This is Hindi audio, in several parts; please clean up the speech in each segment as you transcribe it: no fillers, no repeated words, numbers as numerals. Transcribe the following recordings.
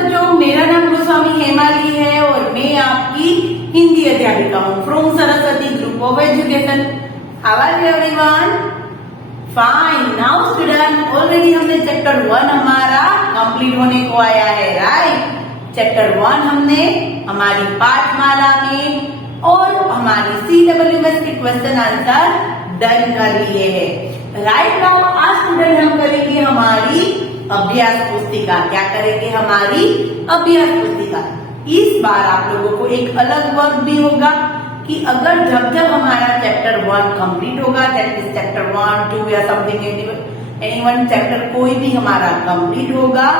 बच्चों, मेरा नाम गोस्वामी हेमाली है और मैं आपकी हिंदी अध्यापिका हूँ from Saraswati group of education. How are you everyone? Fine. Now student, already हमने चैप्टर 1 हमारा कंप्लीट होने को आया है, राइट। चैप्टर 1 हमने हमारी पाठमाला में और हमारी CWS के क्वेश्चन आंसर डन कर लिए हैं। राइट नाउ आज स्टूडेंट हम करेंगे हमारी अभ्यास पुस्तिका। क्या करेंगे? हमारी अभ्यास पुस्तिका। इस बार आप लोगों को एक अलग वर्क भी होगा कि अगर जब जब हमारा चैप्टर 1 कंप्लीट होगा, दैट इज चैप्टर 1, 2 या समथिंग एनी वन चैप्टर कोई भी हमारा कंप्लीट होगा,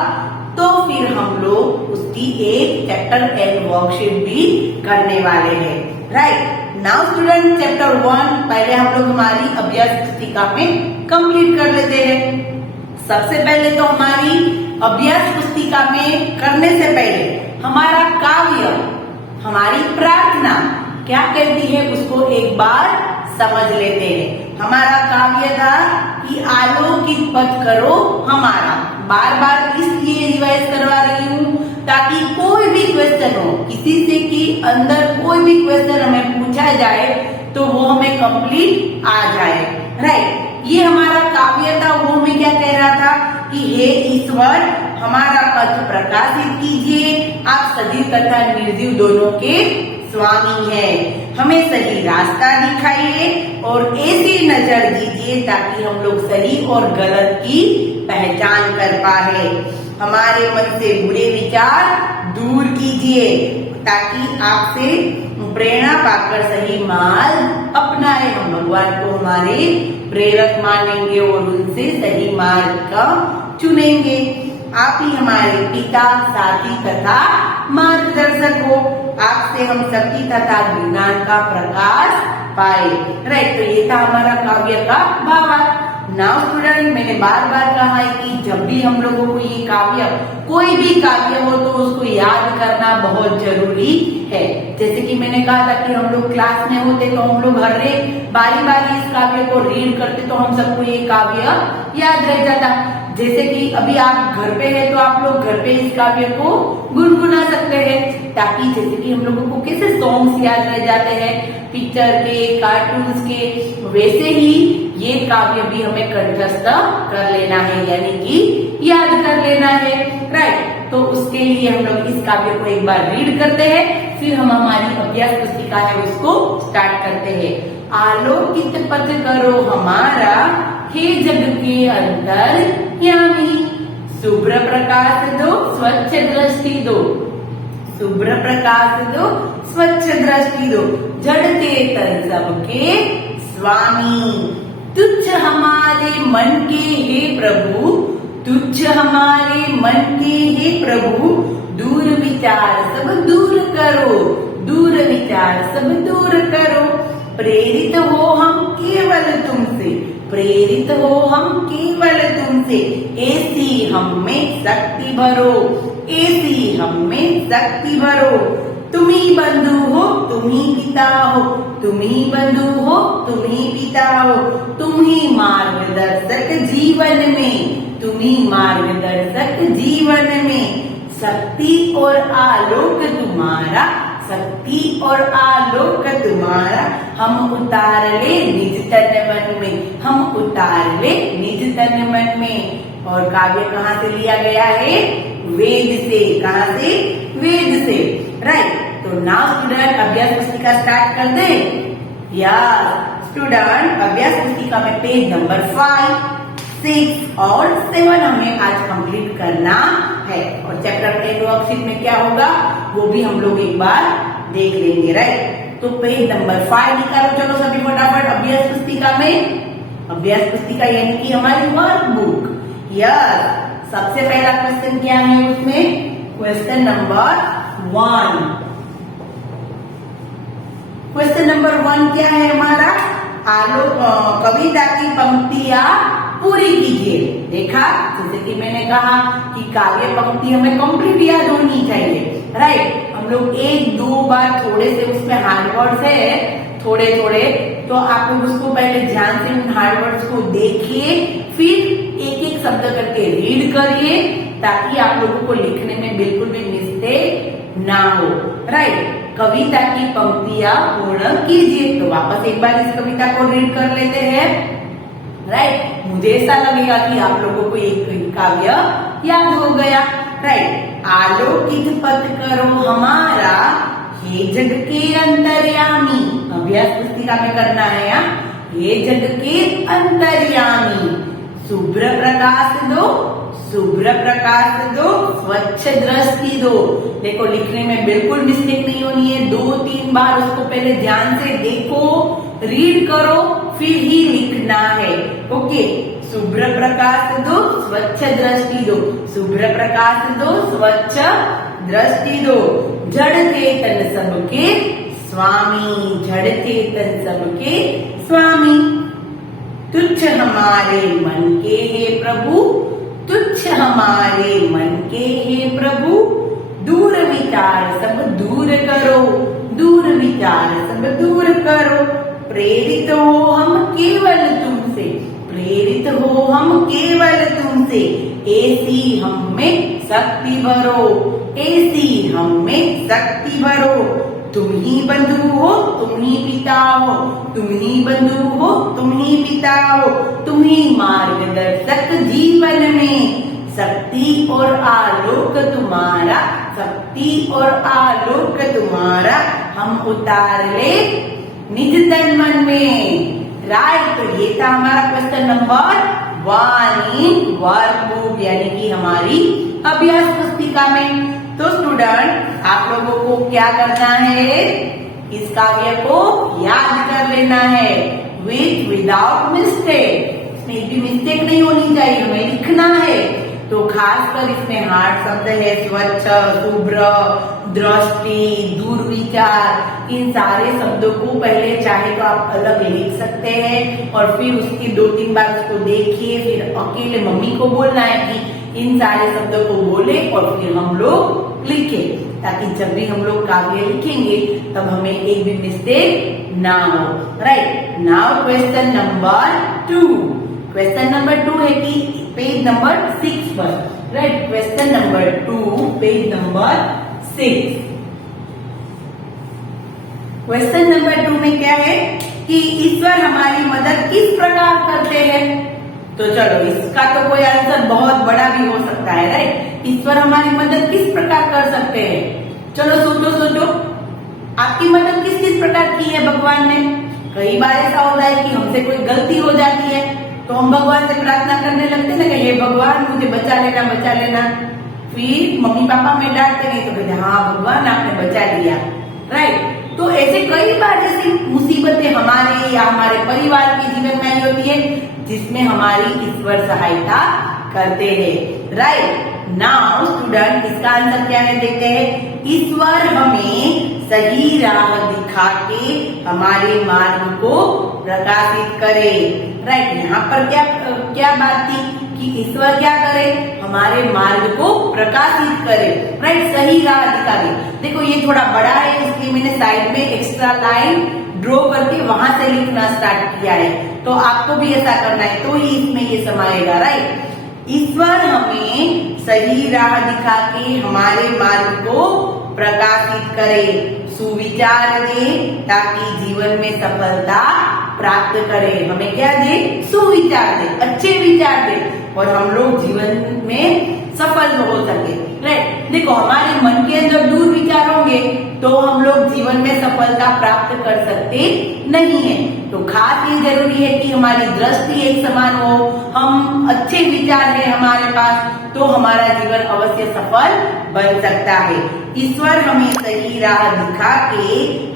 तो फिर हम लोग उसकी एक चैप्टर एंड वर्कशीट भी करने वाले हैं, राइट। नाउ स्टूडेंट, चैप्टर 1 पहले हम लोग हमारी अभ्यास पुस्तिका में कंप्लीट कर लेते हैं। सबसे पहले तो हमारी अभ्यास पुस्तिका में करने से पहले हमारा काव्य, हमारी प्रार्थना क्या कहती है उसको एक बार समझ लेते हैं। हमारा काव्य था कि आलोकित पथ करो हमारा। बार बार इसलिए रिवाइज करवा रही हूँ ताकि कोई भी क्वेश्चन हो, किसी से कि अंदर कोई भी क्वेश्चन हमें पूछा जाए तो वो हमें कंप्लीट आ जाए, राइट। ये हमारा काव्य था, वो हमें क्या कह रहा था कि हे ईश्वर, हमारा पथ प्रकाशित कीजिए, आप सजीव तथा निर्जीव दोनों के स्वामी हैं, हमें सही रास्ता दिखाइए और ऐसी नजर दीजिए ताकि हम लोग सही और गलत की पहचान कर पाए। हमारे मन से बुरे विचार दूर कीजिए ताकि आपसे प्रेरणा पाकर सही मार्ग अपनाए। हम भगवान को हमारे प्रेरक मानेंगे और उनसे सही मार्ग का चुनेंगे। आप ही हमारे पिता, साथी तथा मार्गदर्शक हो। आपसे हम शक्ति तथा ज्ञान का प्रकाश पाए, राइट। तो ये था हमारा काव्य का भावार्थ। नाउ स्टूडेंट, मैंने बार बार कहा है कि जब भी हम लोगों को ये काव्य, कोई भी काव्य हो तो उसको याद करना बहुत जरूरी है। जैसे कि मैंने कहा था कि हम लोग क्लास में होते तो हम लोग हर एक बारी बारी इस काव्य को रीड करते तो हम सबको ये काव्य याद रह जाता। जैसे कि अभी आप घर पे हैं तो आप लोग घर पे इस काव्य को गुनगुना सकते हैं, ताकि जैसे कि हम लोगों को कैसे सॉन्ग्स याद रह जाते हैं पिक्चर के, कार्टून्स के, वैसे ही ये काव्य भी हमें कंठस्थ कर लेना है, यानी कि याद कर लेना है, राइट। तो उसके लिए हम लोग इस काव्य को एक बार रीड करते हैं, फिर हम हमारी अभ्यास पुस्तिका है उसको स्टार्ट करते हैं। आलोकित पथ करो हमारा, हे जग के अंतर यामी, शुभ्र प्रकाश दो, स्वच्छ दृष्टि दो, शुभ्र प्रकाश दो, स्वच्छ दृष्टि दो, जड़ते तन सबके स्वामी। तुच्छ हमारे मन के हे प्रभु, तुच्छ हमारे मन के हे प्रभु, दूर विचार सब दूर करो, दूर विचार सब दूर करो। प्रेरित हो हम केवल तुमसे, प्रेरित हो हम केवल तुमसे, ऐसी हम में शक्ति भरो, ऐसी हम में शक्ति भरो। तुम ही बंधु हो, तुम ही पिता हो, तुम ही बंधु हो, तुम ही पिता हो, तुम ही मार्गदर्शक जीवन में, तुम ही मार्गदर्शक जीवन में। शक्ति और आलोक तुम्हारा, शक्ति और आलोक तुम्हारा, हम उतार ले निज तन मन में, हम उतार ले निज तन मन में। और काव्य कहाँ से लिया गया है? वेद से। कहाँ से? वेद से, राइट। तो नाउ स्टूडेंट, अभ्यास पुस्तिका स्टार्ट कर दे। या स्टूडेंट, अभ्यास पुस्तिका में पेज नंबर 5, 6 और 7 हमें आज कंप्लीट करना है, और चैप्टर 10 वर्कशीट में क्या होगा वो भी हम लोग एक बार देख लेंगे, राइट। तो पेज नंबर 5 निकालो, चलो सभी फटाफट अभ्यास पुस्तिका में। अभ्यास पुस्तिका यानी कि हमारी वर्कबुक। यस, सबसे पहला क्वेश्चन क्या है उसमें? Question number 1। क्वेश्चन नंबर 1 क्या है हमारा? कविता की पंक्तियां पूरी कीजिए। देखा, जैसे कि मैंने कहा कि काव्य पंक्ति हमें कंप्लीट याद होनी चाहिए, राइट। हम लोग 1-2 बार थोड़े से उसमें हार्ड वर्ड्स है थोड़े थोड़े, तो आप लोग उसको पहले ध्यान से उन हार्ड वर्ड्स को देखिए, फिर एक एक शब्द करके रीड करिए, ताकि आप लोगों को लिखने में बिल्कुल भी मिस्टेक ना हो। राइट, कविता की पंक्तियां पूर्ण कीजिए। तो वापस एक बार इस कविता को रीड कर लेते हैं। राइट, मुझे ऐसा लगेगा कि आप लोगों को एक काव्य याद हो गया। राइट, आलोकित पथ करो हमारा, हे जग के अंतर्यामी। अभ्यास पुस्तिका में करना है यहाँ, हे जग के अंतर्यामी। शुभ्र प्रकाश दो, शुभ्र प्रकाश दो, स्वच्छ दृष्टि दो। देखो लिखने में बिल्कुल मिस्टेक नहीं होनी है। 2-3 बार उसको पहले ध्यान से देखो, रीड करो, फिर ही लिखना है। ओके, शुभ्र प्रकाश दो, स्वच्छ दृष्टि दो, शुभ्र प्रकाश दो, स्वच्छ दृष्टि दो। जड़ चेतन सबके स्वामी, जड़ चेतन सबके स्वामी। तुच्छ हमारे मन के हे प्रभु, तुच्छ हमारे मन के हे प्रभु। दूर विचार सब दूर करो, दूर विचार सब दूर करो। प्रेरित हो हम केवल तुमसे, प्रेरित हो हम केवल तुमसे। ऐसी हम में शक्ति भरो, ऐसी हम में शक्ति भरो। तुम ही बंधु हो, तुम ही पिता हो, तुम ही बंधु हो, तुम ही पिता हो। तुम ही मार्गदर्शक जीवन में। शक्ति और आलोक तुम्हारा, शक्ति और आलोक तुम्हारा। हम उतार ले निज तन मन में। राइट, तो ये था हमारा क्वेश्चन नंबर 1 इन वर्कबुक, यानी कि हमारी अभ्यास पुस्तिका में। तो स्टूडेंट, आप लोगों को क्या करना है, इस काव्य को याद कर लेना है विदाउट मिस्टेक। इसमें एक भी मिस्टेक नहीं होनी चाहिए, हमें लिखना है। तो खासकर इसमें हार्ड शब्द है, स्वच्छ, शुभ्र, दृष्टि, दूर विचार। इन सारे शब्दों को पहले चाहे तो आप अलग लिख सकते हैं और फिर उसकी 2-3 बार उसको देखिए, फिर अकेले मम्मी को बोलना है कि इन सारे शब्दों को बोले और फिर हम लोग लिखे, ताकि जब भी हम लोग काव्य लिखेंगे तब हमें एक भी मिस्टेक ना हो। Right, now question number 2। Question number 2 है कि पेज नंबर 6 पर। Right, question number 2 page number 6। Question number 2 में क्या है कि ईश्वर हमारी मदद किस प्रकार करते हैं। तो चलो, इसका तो कोई आंसर बहुत बड़ा भी हो सकता है। राइट, ईश्वर हमारी मदद किस प्रकार कर सकते हैं। चलो सोचो सोचो, आपकी मदद किस किस प्रकार की है भगवान ने। कई बार ऐसा होता है कि हमसे कोई गलती हो जाती है तो हम भगवान से प्रार्थना करने लगते हैं कि हे भगवान मुझे बचा लेना, बचा लेना। फिर मम्मी पापा में डांटते नहीं तो कहते हाँ भगवान आपने बचा लिया। राइट, तो ऐसे कई बार ऐसी मुसीबतें हमारे या हमारे परिवार के जीवन में आई होती है जिसमें हमारी ईश्वर सहायता करते हैं। राइट, नाउ स्टूडेंट, इसका आंसर क्या है देखते हैं। ईश्वर हमें सही राह दिखा के हमारे मार्ग को प्रकाशित करे। राइट, यहाँ पर क्या बात थी कि ईश्वर क्या करे, हमारे मार्ग को प्रकाशित करे। राइट, सही राह दिखा दे। देखो ये थोड़ा बड़ा है इसलिए मैंने साइड में एक्स्ट्रा लाइन ड्रॉ करके वहां से लिखना स्टार्ट किया है। तो आपको भी ऐसा करना है तो ही इसमें ये समाएगा। राइट, ईश्वर हमें सही राह दिखा के हमारे मार्ग को प्रकाशित करे, सुविचार दे ताकि जीवन में सफलता प्राप्त करे। हमें क्या दे, सुविचार दे, अच्छे विचार दे और हम लोग जीवन में सफल हो सके। राइट, देखो हमारे मन के अंदर दूर विचार होंगे तो हम लोग जीवन में सफलता प्राप्त कर सकते नहीं है। तो खास ये जरूरी है कि हमारी दृष्टि एक समान हो, हम अच्छे विचार है हमारे पास तो हमारा जीवन अवश्य सफल बन सकता है। ईश्वर हमें सही राह दिखा के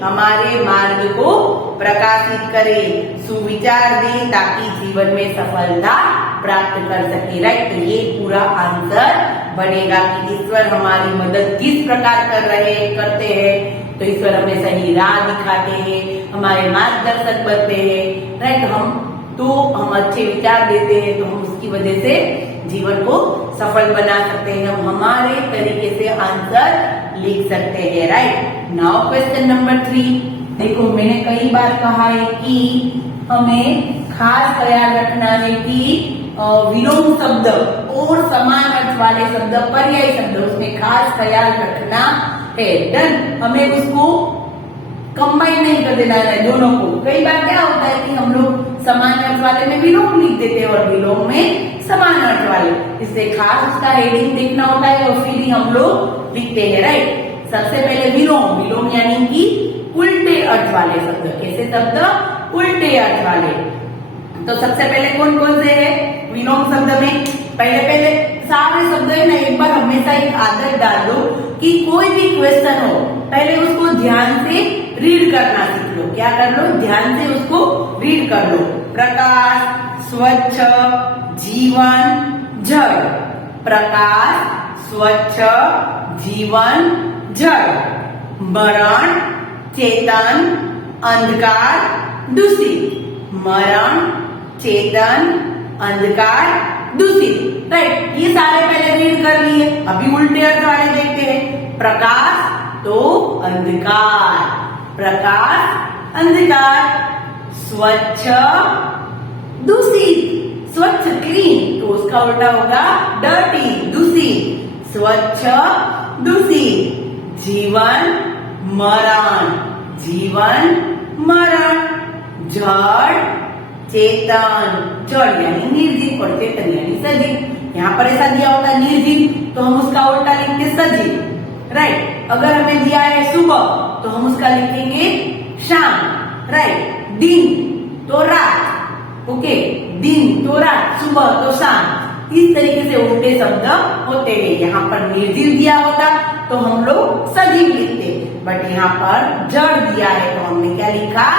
हमारे मार्ग को प्रकाशित करे, सुविचार दे ताकि जीवन में सफलता प्राप्त कर सके। राइट, तो ये पूरा आंसर बनेगा कि ईश्वर हमारी मदद किस प्रकार करते हैं। तो ईश्वर हमें सही राह दिखाते हैं, हमारे मार्गदर्शक बनते हैं। राइट, हम अच्छे विचार देते हैं तो हम उसकी वजह से जीवन को सफल बना सकते हैं, हम हमारे तरीके से आंसर लिख सकते हैं। Right, now question number 3। देखो मैंने कई बार कहा है कि हमें खास ख्याल रखना है कि विलोम शब्द और समान अर्थ अर्थ वाले शब्द, पर्यायी शब्द, उसमें खास ख्याल रखना है। डन। हमें उसको कंबाइन नहीं कर देना है दोनों को। कई बार क्या होता है कि हम लोग समान अर्थ वाले में विलोम लिख देते हैं और विलोम में समान अर्थ वाले, इसलिए खास उसका हेडिंग देखना होता है और फिर ही हम लोग लिखते हैं। राइट। सबसे पहले विलोम, विलोम यानी कि उल्टे अर्थ वाले शब्द। कैसे शब्द? उल्टे अर्थ वाले। तो सबसे पहले कौन कौन से है विलोम शब्द में? पहले सारे शब्द है ना, एक बार हमेशा एक आदत डाल दो कि कोई भी क्वेश्चन हो पहले उसको ध्यान से रीड करना सीख लो। क्या कर लो? ध्यान से उसको रीड कर लो। प्रकाश, स्वच्छ, जीवन, जड़। प्रकाश, स्वच्छ, जीवन, जड़। मरण, चेतन, अंधकार, दूषित। मरण, चेतन, अंधकार, दूषित। राइट। ये सारे पहले रीड कर लिए। अभी उल्टे अर्थ वाले देखते हैं। प्रकाश तो अंधकार, प्रकाश, अंधकार। स्वच्छ, दूषित। स्वच्छ क्लीन, तो उसका उल्टा होगा डर्टी, दूषित। स्वच्छ, दूषित। जीवन, मरण, जीवन, मरण। जड़, चेतन। जड़ यानी निर्जीव और चेतन यानी सजीव। यहाँ पर ऐसा दिया होता है निर्जीव, तो हम उसका उल्टा लिखते सजीव। राइट। अगर हमें दिया है सुबह, तो हम उसका लिखेंगे शाम। राइट। दिन तो रात। ओके। दिन तो रात, सुबह तो शाम। इस तरीके से उल्टे शब्द होते हैं। यहाँ पर निर्जीव दिया होता तो हम लोग सजीव लिखते, बट यहाँ पर जड़ दिया है तो हमने क्या लिखा?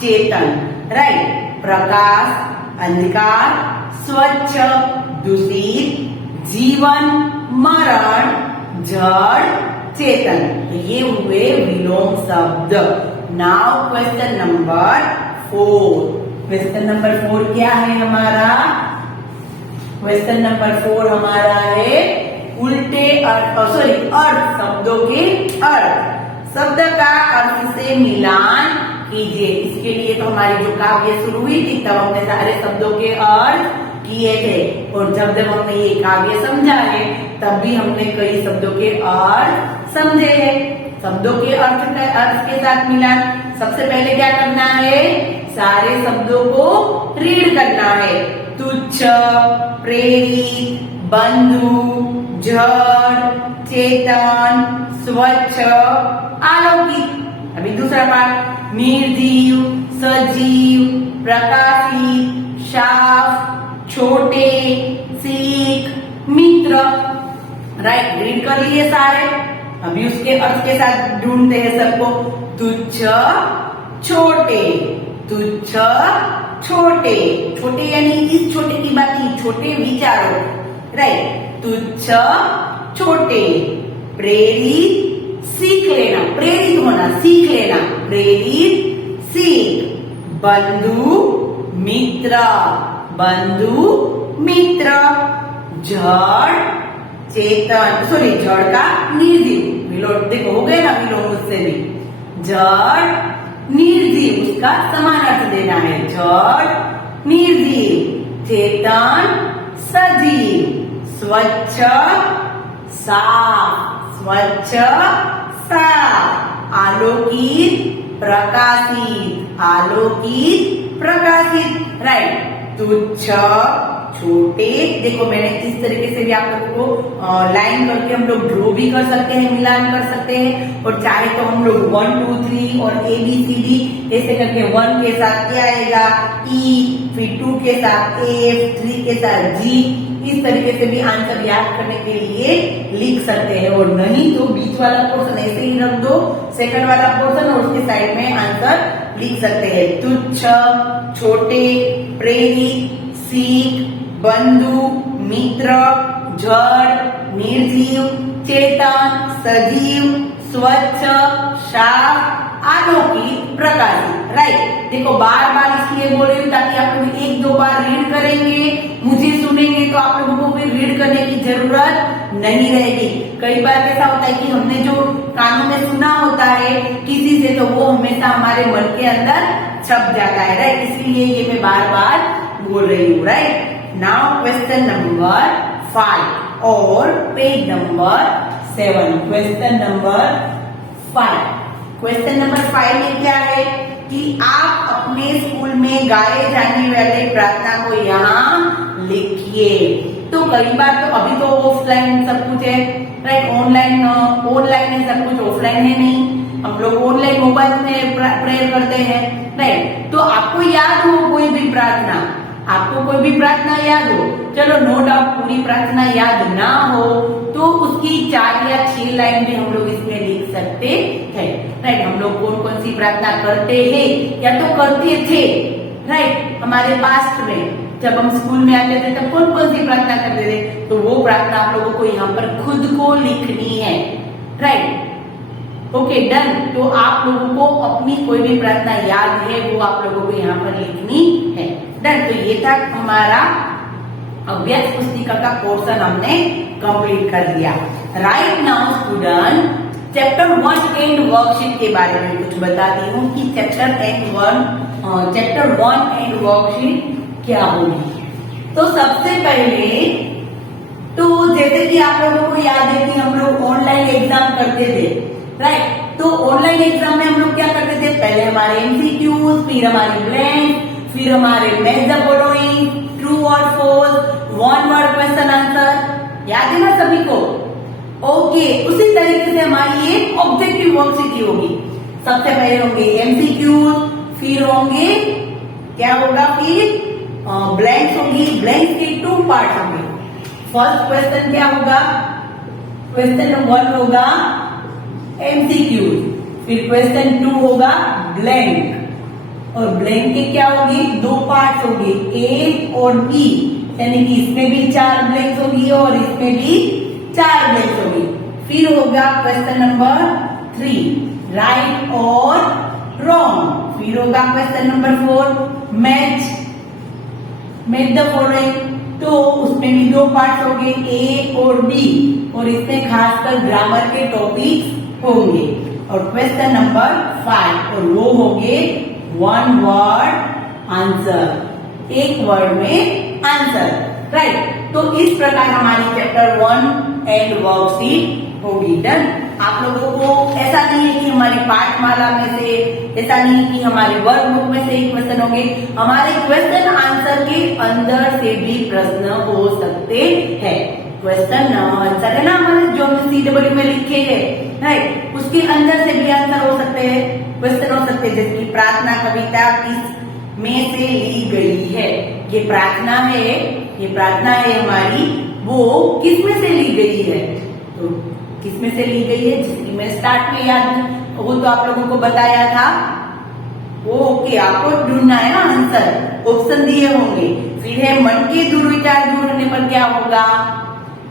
चेतन। राइट। प्रकाश, अंधकार, स्वच्छ, दूषित, जीवन, मरण, जड़, चेतन। तो ये हुए विलोम शब्द। Now question number 4। Question number 4 क्या है हमारा? क्वेश्चन नंबर 4 हमारा है उल्टे अर्थ, अर्थ, शब्दों के अर्थ। शब्द का अर्थ से मिलान कीजिए। इसके लिए तो हमारी जो काव्य शुरू हुई थी तब हमने सारे शब्दों के अर्थ किए थे, और जब हमने ये काव्य समझा है तब भी हमने कई शब्दों के अर्थ समझे हैं। शब्दों के अर्थ के साथ मिलान। सबसे पहले क्या करना है? सारे शब्दों को रीड करना है। तुच्छ, प्रेरित, बंधु, जड़, चेतन, स्वच्छ, आलौकिक। अभी दूसरा पार्ट। निर्जीव, सजीव, प्रकाशित, साफ, छोटे, सीख, मित्र। राइट। रीड कर लिए सारे। अभी उसके अर्थ के साथ ढूंढते हैं सबको। तुच्छ, छोटे। तुच्छ, छोटे। छोटे यानी इस छोटे की बात नहीं, छोटे विचारों। राइट। तुच्छ, छोटे। प्रेरित, सीख लेना, प्रेरित होना, सीख लेना। प्रेरित, सीख। बंधु, मित्र। बंधु, मित्र। जड़, चेतन, जड़ का निर्जीव। विलोम देखो हो गए ना, विलोम उससे भी। जड़, निर्जीव, उसका समान अर्थ देना है। जड़, निर्जीव। चेतन, सजीव। स्वच्छ, साफ। स्वच्छ, साफ। आलोकित, प्रकाशित। आलोकित, प्रकाशित। राइट। तुच्छ, छोटे। देखो मैंने इस तरीके से भी आप लोगों को लाइन करके हम लोग ड्रॉ भी कर सकते हैं, मिलान कर सकते हैं, और चाहे तो हम लोग 1 2 3 और ABCD ऐसे करके 1 के साथ क्या आएगा E, फिर 2 के साथ F, 3 के साथ G, इस तरीके से भी आंसर याद करने के लिए लिख सकते हैं। और नहीं तो बीच वाला पोर्शन ऐसे ही रख दो, सेकंड वाला पोर्शन, और उसके साइड में आंसर लिख सकते हैं। तुच्छ, छोटे, प्रेरित, सीख, बंधु, मित्र, जड़, निर्जीव, चेतन, सजीव, स्वच्छ, साफ, आलौकिक, प्रकाशित। राइट। देखो बार बार इसलिए बोल रही हूँ ताकि आप लोग 1-2 बार रीड करेंगे, मुझे सुनेंगे तो आप लोगों को फिर रीड करने की जरूरत नहीं रहेगी। कई बार ऐसा होता है कि हमने जो कानों में सुना होता है किसी से, तो वो हमेशा हमारे मन के अंदर छप जाता है। राइट। इसलिए ये मैं बार बार बोल रही हूँ। राइट। Now question number 5। और page number 7, question number 5। Question number 5 में क्या है कि आप अपने स्कूल में गाए जाने वाले प्रार्थना को यहाँ लिखिए। तो कई बार तो अभी तो ऑफलाइन सब कुछ है, राइट, ऑनलाइन है सब कुछ, ऑफलाइन है नहीं। हम लोग ऑनलाइन मोबाइल में प्रेयर करते हैं, राइट। तो आपको याद हो कोई भी प्रार्थना, आपको कोई भी प्रार्थना याद हो, चलो नो डाउट पूरी प्रार्थना याद ना हो तो उसकी 4 या 6 लाइन भी हम लोग इसमें लिख सकते हैं, राइट। हम लोग कौन कौन सी प्रार्थना करते हैं या तो करते थे, राइट, हमारे पास्ट में जब हम स्कूल में आते थे तब कौन कौन सी प्रार्थना करते थे, तो वो प्रार्थना आप लोगों को यहाँ पर खुद को लिखनी है, राइट। Okay, done. तो आप लोगों को अपनी कोई भी प्रार्थना याद है वो आप लोगों को यहाँ पर लिखनी है, डन। तो ये था हमारा अभ्यास पुस्तिका का पोर्शन हमने कंप्लीट कर दिया। Right now student, chapter 1 and worksheet के बारे में कुछ बताती हूँ कि चैप्टर 1 एंड वर्कशीट क्या होगी। तो सबसे पहले तो जैसे कि आप लोगों को याद है कि हम लोग ऑनलाइन एग्जाम करते थे, राइट। तो ऑनलाइन एग्जाम में हम लोग क्या करते थे, पहले हमारे एमसीक्यूज, फिर हमारे ब्लैंक, फिर हमारे मैच द फॉलोइंग, ट्रू और false, one word question answer, याद है ना सभी को? ओके, उसी तरीके से हमारी ये ऑब्जेक्टिव वर्कशीट होगी। सबसे पहले होंगे एमसीक्यूज, फिर होंगे क्या होगा, फिर ब्लैंक्स होगी। ब्लैंक्स के 2 पार्ट होंगे। फर्स्ट क्वेश्चन क्या होगा, क्वेश्चन नंबर 1 होगा एमसीक्यू, फिर क्वेश्चन 2 होगा ब्लैंक, और ब्लैंक के क्या होगी, 2 पार्ट्स होंगे, ए और बी, यानी कि इसमें भी 4 ब्लैंक्स होगी और इसमें भी 4 ब्लैंक्स होगी। फिर होगा क्वेश्चन नंबर 3 राइट और रॉन्ग, फिर होगा question number 4 match the following, तो उसमें भी 2 पार्ट्स होंगे, ए और बी, और इसमें खासकर ग्रामर के टॉपिक्स होंगे। और क्वेश्चन नंबर 5, और वो होंगे 1 वर्ड आंसर, 1 वर्ड में आंसर, राइट। तो इस प्रकार हमारी चैप्टर 1 एंड वर्कशीट होगी, डन। आप लोगों को ऐसा नहीं है कि हमारी पाठमाला में से, ऐसा नहीं कि हमारी वर्कबुक में से ही क्वेश्चन होंगे, हमारे क्वेश्चन आंसर के अंदर से भी प्रश्न हो सकते हैं। क्वेश्चन आंसर है ना हमारे जो हमने CW में लिखे हैं, राइट, उसके अंदर से भी आंसर हो सकते हैं, क्वेश्चन हो सकते हैं। जैसे कि प्रार्थना कविता किस में से ली गई है, ये प्रार्थना है हमारी, वो किस में से ली गई है, तो किसमें से ली गई है, जिसकी मैं स्टार्ट में याद, वो तो आप लोगों को बताया था, वो ओके, आपको ढूंढना है ना आंसर, ऑप्शन दिए होंगे। फिर है मन के दुर्विचार दूर होने पर क्या होगा,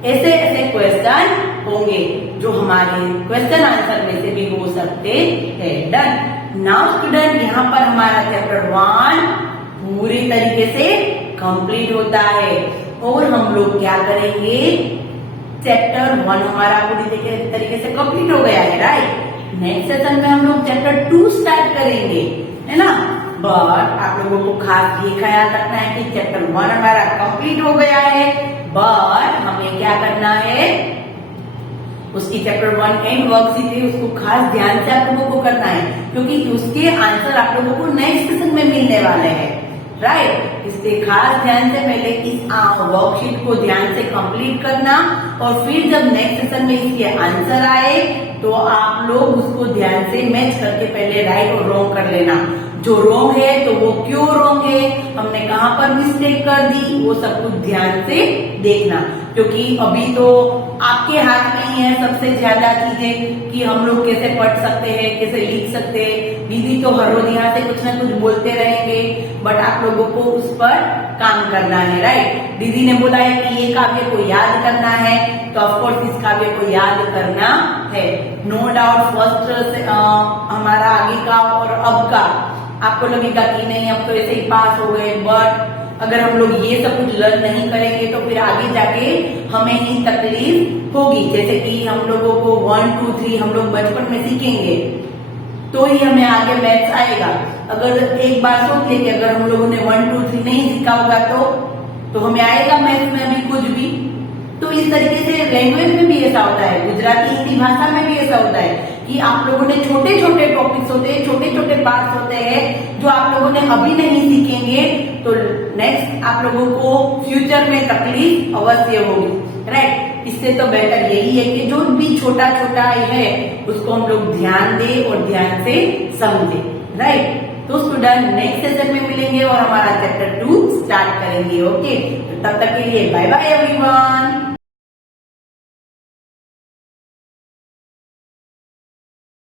ऐसे ऐसे क्वेश्चन होंगे जो हमारे क्वेश्चन आंसर में से भी हो सकते हैं, डन। नाउ स्टूडेंट, यहाँ पर हमारा चैप्टर 1 पूरी तरीके से कंप्लीट होता है, और हम लोग क्या करेंगे, चैप्टर 1 हमारा पूरी तरीके से कंप्लीट हो गया है, राइट। नेक्स्ट सेशन में हम लोग चैप्टर 2 स्टार्ट करेंगे, है ना। बट आप लोगों को खास ये ख्याल रखना है कि चैप्टर 1 हमारा कंप्लीट हो गया है, बट हमें क्या करना है, उसकी चैप्टर 1 एंड वर्कशीट है, उसको खास ध्यान से आप लोगों को करना है, क्योंकि उसके आंसर आप लोगों को नेक्स्ट सेशन में मिलने वाले हैं, राइट। इसलिए खास ध्यान से पहले इस वर्कशीट को ध्यान से कंप्लीट करना, और फिर जब नेक्स्ट सेशन में इसके आंसर आए तो आप लोग उसको ध्यान से मैच करके पहले राइट और रॉन्ग कर लेना। जो रॉन्ग है तो वो क्यों रॉन्ग है, हमने कहाँ पर मिस्टेक कर दी, वो सब कुछ ध्यान से देखना, क्योंकि अभी तो आपके हाथ में ही है सबसे ज्यादा चीजें कि हम लोग कैसे पढ़ सकते हैं, कैसे लिख सकते हैं। दीदी तो हर रोज यहाँ से कुछ ना कुछ बोलते रहेंगे, बट आप लोगों को उस पर काम करना है, राइट। दीदी ने बोला है कि ये काव्य को याद करना है, तो ऑफकोर्स इस काव्य को याद करना है, नो डाउट। फर्स्ट हमारा आगे का और अब का आपको लगेगा कि नहीं हम तो ऐसे ही पास हो गए, बट अगर हम लोग ये सब कुछ लर्न नहीं करेंगे तो फिर आगे जाके हमें ही तकलीफ होगी। जैसे कि हम लोगों को 1 2 3 हम लोग बचपन में सीखेंगे तो ही हमें आगे मैथ्स आएगा। अगर एक बार सोच ले कि अगर हम लोगों ने 1 2 3 नहीं सीखा होगा तो हमें आएगा मैथ्स में भी कुछ भी, तो इस तरीके से लैंग्वेज में भी ऐसा होता है, गुजराती हिंदी भाषा में भी ऐसा होता है कि आप लोगों ने छोटे छोटे टॉपिक्स होते हैं, छोटे छोटे पार्ट्स होते हैं जो आप लोगों ने अभी नहीं सीखेंगे तो नेक्स्ट आप लोगों को फ्यूचर में तकलीफ अवश्य होगी, राइट। इससे तो बेहतर यही है कि जो भी छोटा छोटा है उसको हम लोग ध्यान दें और ध्यान से समझें, राइट। तो स्टूडेंट नेक्स्ट सेशन में मिलेंगे और हमारा चैप्टर 2 स्टार्ट करेंगे, ओके। तो तब तक के लिए बाय बाय एवरीवन।